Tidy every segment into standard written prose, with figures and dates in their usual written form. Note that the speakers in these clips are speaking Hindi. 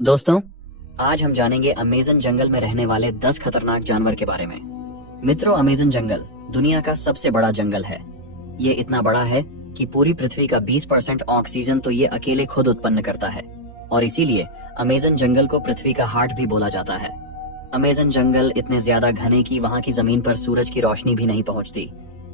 दोस्तों, आज हम जानेंगे अमेज़न जंगल में रहने वाले 10 खतरनाक जानवर के बारे में। मित्रों, अमेज़न जंगल दुनिया का सबसे बड़ा जंगल है। ये इतना बड़ा है कि पूरी पृथ्वी का 20% ऑक्सीजन तो ये अकेले खुद उत्पन्न करता है और इसीलिए अमेज़न जंगल को पृथ्वी का हार्ट भी बोला जाता है। अमेज़न जंगल इतने ज्यादा घने कि वहाँ की जमीन पर सूरज की रोशनी भी नहीं पहुंचती।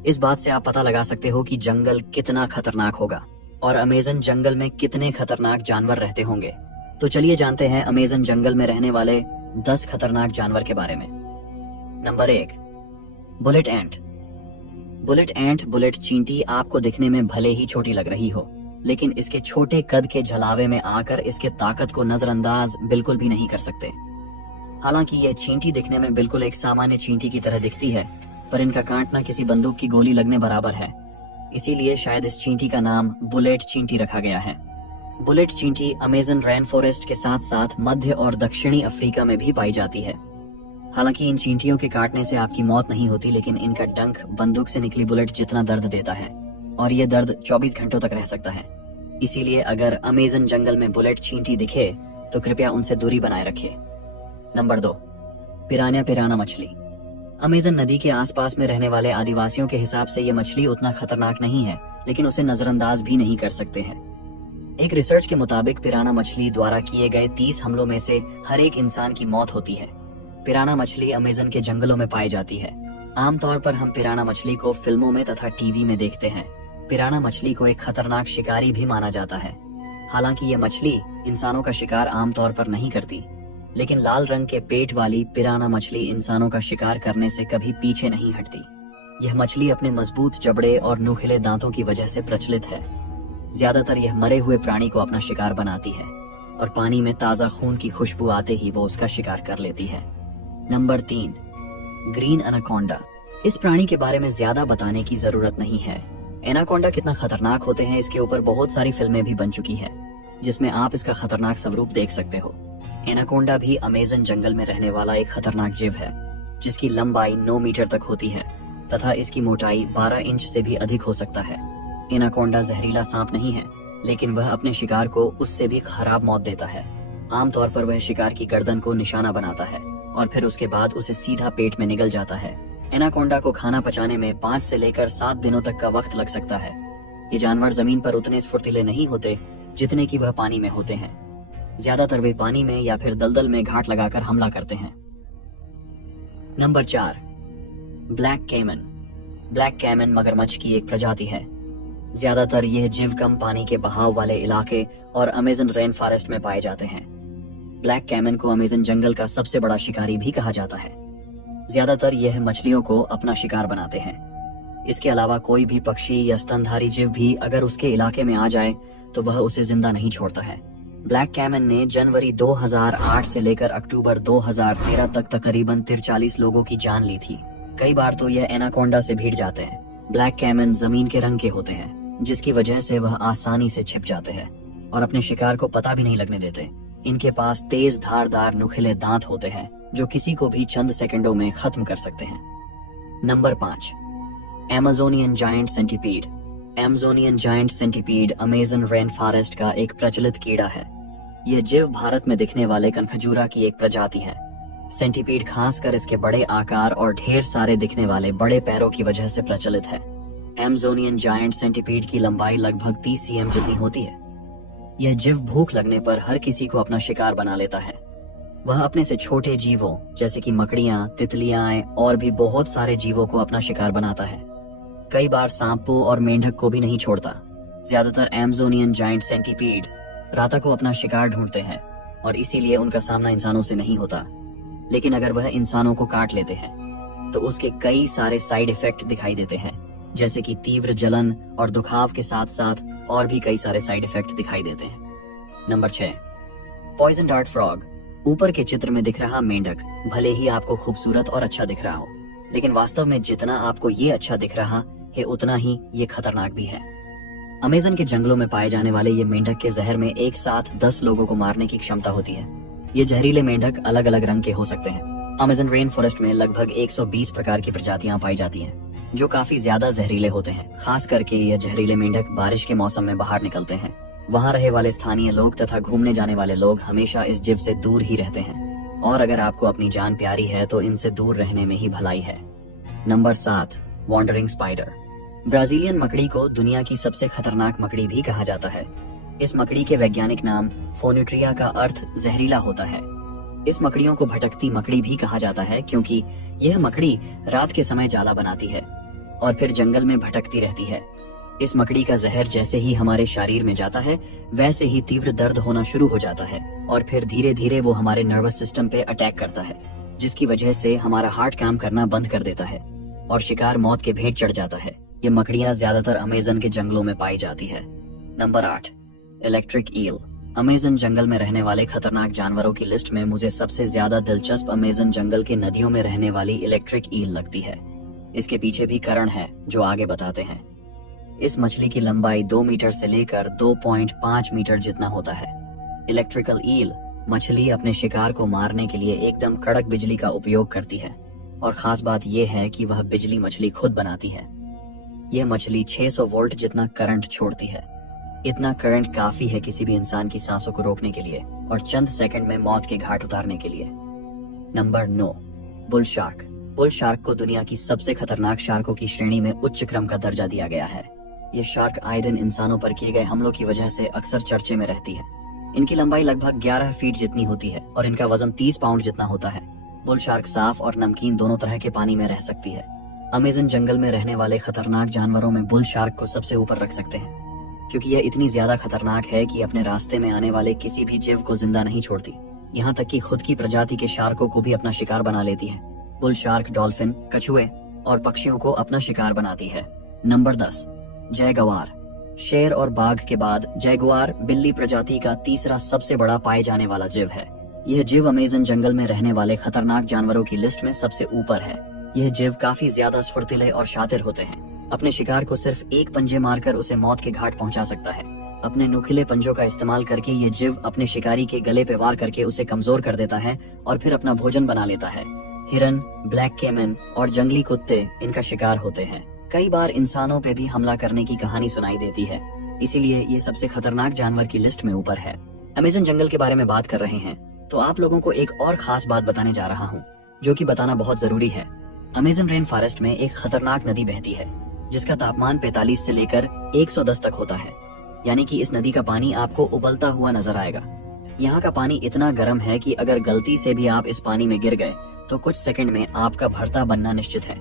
इस बात से आप पता लगा सकते हो कि जंगल कितना खतरनाक होगा और अमेज़न जंगल में कितने खतरनाक जानवर रहते होंगे। तो चलिए जानते हैं अमेज़न जंगल में रहने वाले 10 खतरनाक जानवर के बारे में। नंबर 1, बुलेट एंट। बुलेट चींटी आपको दिखने में भले ही छोटी लग रही हो, लेकिन इसके छोटे कद के झलावे में आकर इसके ताकत को नजरअंदाज बिल्कुल भी नहीं कर सकते। हालांकि यह चींटी दिखने में बिल्कुल एक सामान्य चींटी की तरह दिखती है, पर इनका कांटना किसी बंदूक की गोली लगने बराबर है। इसीलिए शायद इस चींटी का नाम बुलेट चींटी रखा गया है। बुलेट चींटी अमेज़न रेन फॉरेस्ट के साथ साथ मध्य और दक्षिणी अफ्रीका में भी पाई जाती है। हालांकि इन चींटियों के काटने से आपकी मौत नहीं होती, लेकिन इनका डंक बंदूक से निकली बुलेट जितना दर्द देता है और ये दर्द 24 घंटों तक रह सकता है। इसीलिए अगर अमेज़न जंगल में बुलेट चींटी दिखे तो कृपया उनसे दूरी बनाए रखें। नंबर 2, पिराना मछली। अमेज़न नदी के आसपास में रहने वाले आदिवासियों के हिसाब से ये मछली उतना खतरनाक नहीं है, लेकिन उसे नजरअंदाज भी नहीं कर सकते हैं। एक रिसर्च के मुताबिक पिराना मछली द्वारा किए गए 30 हमलों में से हर एक इंसान की मौत होती है। पिराना मछली अमेज़न के जंगलों में पाई जाती है। आमतौर पर हम पिराना मछली को फिल्मों में तथा टीवी में देखते हैं। पिराना मछली को एक खतरनाक शिकारी भी माना जाता है। हालांकि ये मछली इंसानों का शिकार आमतौर पर नहीं करती, लेकिन लाल रंग के पेट वाली पिराना मछली इंसानों का शिकार करने से कभी पीछे नहीं हटती। यह मछली अपने मजबूत जबड़े और नुकीले दांतों की वजह से प्रचलित है। ज्यादातर यह मरे हुए प्राणी को अपना शिकार बनाती है और पानी में ताजा खून की खुशबू आते ही वो उसका शिकार कर लेती है। Number 3, green anaconda. इस प्राणी के बारे में ज्यादा बताने की जरूरत नहीं है। एनाकोंडा कितना खतरनाक होते हैं इसके ऊपर बहुत सारी फिल्में भी बन चुकी है, जिसमें आप इसका खतरनाक स्वरूप देख सकते हो। एनाकोंडा भी अमेज़न जंगल में रहने वाला एक खतरनाक जीव है, जिसकी लंबाई 9 मीटर तक होती है तथा इसकी मोटाई 12 इंच से भी अधिक हो सकता है। एनाकोंडा जहरीला सांप नहीं है, लेकिन वह अपने शिकार को उससे भी खराब मौत देता है। आमतौर पर वह शिकार की गर्दन को निशाना बनाता है और फिर उसके बाद उसे सीधा पेट में निगल जाता है। एनाकोंडा को खाना पचाने में 5 से लेकर 7 दिनों तक का वक्त लग सकता है। ये जानवर जमीन पर उतने स्फुर्तीले नहीं होते जितने कि वह पानी में होते हैं। ज्यादातर वे पानी में या फिर दलदल में घाट लगाकर हमला करते हैं। Number 4, black caiman. Black caiman मगरमच्छ की एक प्रजाति है। ज्यादातर यह जीव कम पानी के बहाव वाले इलाके और अमेज़न रेन फॉरेस्ट में पाए जाते हैं। ब्लैक कैमन को अमेज़न जंगल का सबसे बड़ा शिकारी भी कहा जाता है। ज्यादातर यह मछलियों को अपना शिकार बनाते हैं। इसके अलावा कोई भी पक्षी या स्तनधारी जीव भी अगर उसके इलाके में आ जाए तो वह उसे जिंदा नहीं छोड़ता है। ब्लैक कैमन ने जनवरी 2008 से लेकर अक्टूबर 2013 तक तकरीबन 43 लोगों की जान ली थी। कई बार तो यह एनाकोंडा से भिड़ जाते हैं। ब्लैक कैमन जमीन के रंग के होते हैं, जिसकी वजह से वह आसानी से छिप जाते हैं और अपने शिकार को पता भी नहीं लगने देते। इनके पास तेज धारदार नुकीले दांत होते हैं जो किसी को भी चंद सेकंडों में खत्म कर सकते हैं। Number 5, Amazonian giant centipede. Amazonian giant centipede Amazon rain forest का एक प्रचलित कीड़ा है। यह जीव भारत में दिखने वाले कनखजूरा की एक प्रजाति है। सेंटीपीड खासकर इसके बड़े आकार और ढेर सारे दिखने वाले बड़े पैरों की वजह से प्रचलित है। अमेज़ोनियन जायंट सेंटीपीड की लंबाई लगभग 30 सीएम जितनी होती है। यह जीव भूख लगने पर हर किसी को अपना शिकार बना लेता है। वह अपने से छोटे जीवों जैसे कि मकड़ियां, तितलियां और भी बहुत सारे जीवों को अपना शिकार बनाता है। कई बार सांपों और मेंढक को भी नहीं छोड़ता। ज्यादातर अमेज़ोनियन जायंट सेंटीपीड रात को अपना शिकार ढूंढते हैं और इसीलिए उनका सामना इंसानों से नहीं होता। लेकिन अगर वह इंसानों को काट लेते हैं तो उसके कई सारे साइड इफेक्ट दिखाई देते हैं, जैसे कि तीव्र जलन और दुखाव के साथ साथ और भी कई सारे साइड इफेक्ट दिखाई देते हैं। Number 6, poison dart frog. ऊपर के चित्र में दिख रहा मेंढक भले ही आपको खूबसूरत और अच्छा दिख रहा हो, लेकिन वास्तव में जितना आपको ये अच्छा दिख रहा है उतना ही ये खतरनाक भी है। अमेज़न के जंगलों में पाए जाने वाले ये मेंढक के जहर में एक साथ 10 लोगों को मारने की क्षमता होती है। ये जहरीले मेंढक अलग अलग रंग के हो सकते हैं। अमेज़न रेन फॉरेस्ट में लगभग 120 प्रकार की प्रजातियां पाई जाती हैं, जो काफी ज्यादा जहरीले होते हैं। खास करके यह जहरीले मेंढक बारिश के मौसम में बाहर निकलते हैं वहाँ रहे वाले स्थानीय लोग तथा घूमने जाने वाले लोग हमेशा इस जीव से दूर ही रहते हैं और अगर आपको अपनी जान प्यारी है तो इनसे दूर रहने में ही भलाई है। Number 7, wandering spider. ब्राजीलियन मकड़ी को दुनिया की सबसे खतरनाक मकड़ी भी कहा जाता है। इस मकड़ी के वैज्ञानिक नाम फोनिट्रिया का अर्थ जहरीला होता है। इस मकड़ियों को भटकती मकड़ी भी कहा जाता है क्योंकि यह मकड़ी रात के समय जाला बनाती है और फिर जंगल में भटकती रहती है। इस मकड़ी का जहर जैसे ही हमारे शरीर में जाता है वैसे ही तीव्र दर्द होना शुरू हो जाता है और फिर धीरे धीरे वो हमारे नर्वस सिस्टम पे अटैक करता है, जिसकी वजह से हमारा हार्ट काम करना बंद कर देता है और शिकार मौत के भेंट चढ़ जाता है। ये मकड़ियां ज्यादातर अमेज़न के जंगलों में पाई जाती है। Number 8, electric eel. अमेज़न जंगल में रहने वाले खतरनाक जानवरों की लिस्ट में मुझे सबसे ज्यादा दिलचस्प अमेज़न जंगल के नदियों में रहने वाली इलेक्ट्रिक ईल लगती है। इसके पीछे भी कारण है जो आगे बताते हैं। इस मछली की लंबाई 2 मीटर से लेकर 2.5 मीटर जितना होता है। इलेक्ट्रिकल ईल मछली अपने शिकार को मारने के लिए एकदम कड़क बिजली का उपयोग करती है और खास बात यह है कि वह बिजली मछली खुद बनाती है। यह मछली 600 वोल्ट जितना करंट छोड़ती है। इतना करंट काफी है किसी भी इंसान की सांसों को रोकने के लिए और चंद सेकंड में मौत के घाट उतारने के लिए। Number 9, bull shark. Bull shark को दुनिया की सबसे खतरनाक शार्कों की श्रेणी में उच्च क्रम का दर्जा दिया गया है। ये शार्क आए दिन इंसानों पर किए गए हमलों की वजह से अक्सर चर्चे में रहती है। इनकी लंबाई लगभग 11 फीट जितनी होती है और इनका वजन 30 पाउंड जितना होता है। बुल शार्क साफ और नमकीन दोनों तरह के पानी में रह सकती है। अमेज़न जंगल में रहने वाले खतरनाक जानवरों में बुल शार्क को सबसे ऊपर रख सकते हैं क्योंकि यह इतनी ज्यादा खतरनाक है कि अपने रास्ते में आने वाले किसी भी जीव को जिंदा नहीं छोड़ती, यहाँ तक कि खुद की प्रजाति के शार्कों को भी अपना शिकार बना लेती है। बुल शार्क डॉल्फिन, कछुए और पक्षियों को अपना शिकार बनाती है। Number 10, Jaguar. शेर और बाघ के बाद जैगुआर बिल्ली प्रजाति का तीसरा सबसे बड़ा पाए जाने वाला जीव है। यह जीव अमेज़न जंगल में रहने वाले खतरनाक जानवरों की लिस्ट में सबसे ऊपर है। यह जीव काफी ज्यादा स्फूर्तिले और शातिर होते हैं। अपने शिकार को सिर्फ एक पंजे मारकर उसे मौत के घाट पहुंचा सकता है। अपने नुकीले पंजों का इस्तेमाल करके ये जीव अपने शिकारी के गले पे वार करके उसे कमजोर कर देता है और फिर अपना भोजन बना लेता है। हिरन, ब्लैक केमन और जंगली कुत्ते इनका शिकार होते हैं। कई बार इंसानों पे भी हमला करने की कहानी सुनाई देती है, इसीलिए ये सबसे खतरनाक जानवर की लिस्ट में ऊपर है। अमेज़न जंगल के बारे में बात कर रहे हैं तो आप लोगों को एक और खास बात बताने जा रहा हूँ जो कि बताना बहुत जरूरी है। अमेज़न रेन फॉरेस्ट में एक खतरनाक नदी बहती है जिसका तापमान 45 से लेकर 110 तक होता है, यानी कि इस नदी का पानी आपको उबलता हुआ नजर आएगा। यहाँ का पानी इतना गर्म है कि अगर गलती से भी आप इस पानी में गिर गए तो कुछ सेकंड में आपका भरता बनना निश्चित है।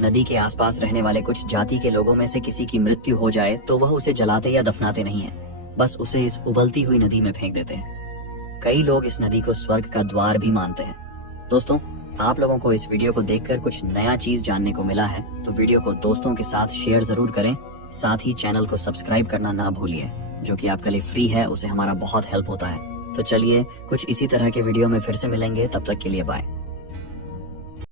नदी के आसपास रहने वाले कुछ जाति के लोगों में से किसी की मृत्यु हो जाए तो वह उसे जलाते या दफनाते नहीं है, बस उसे इस उबलती हुई नदी में फेंक देते हैं। कई लोग इस नदी को स्वर्ग का द्वार भी मानते हैं। दोस्तों, आप लोगों को इस वीडियो को देखकर कुछ नया चीज जानने को मिला है तो वीडियो को दोस्तों के साथ शेयर जरूर करें। साथ ही चैनल को सब्सक्राइब करना ना भूलिए, जो कि आपके लिए फ्री है, उसे हमारा बहुत हेल्प होता है। तो चलिए कुछ इसी तरह के वीडियो में फिर से मिलेंगे, तब तक के लिए बाय।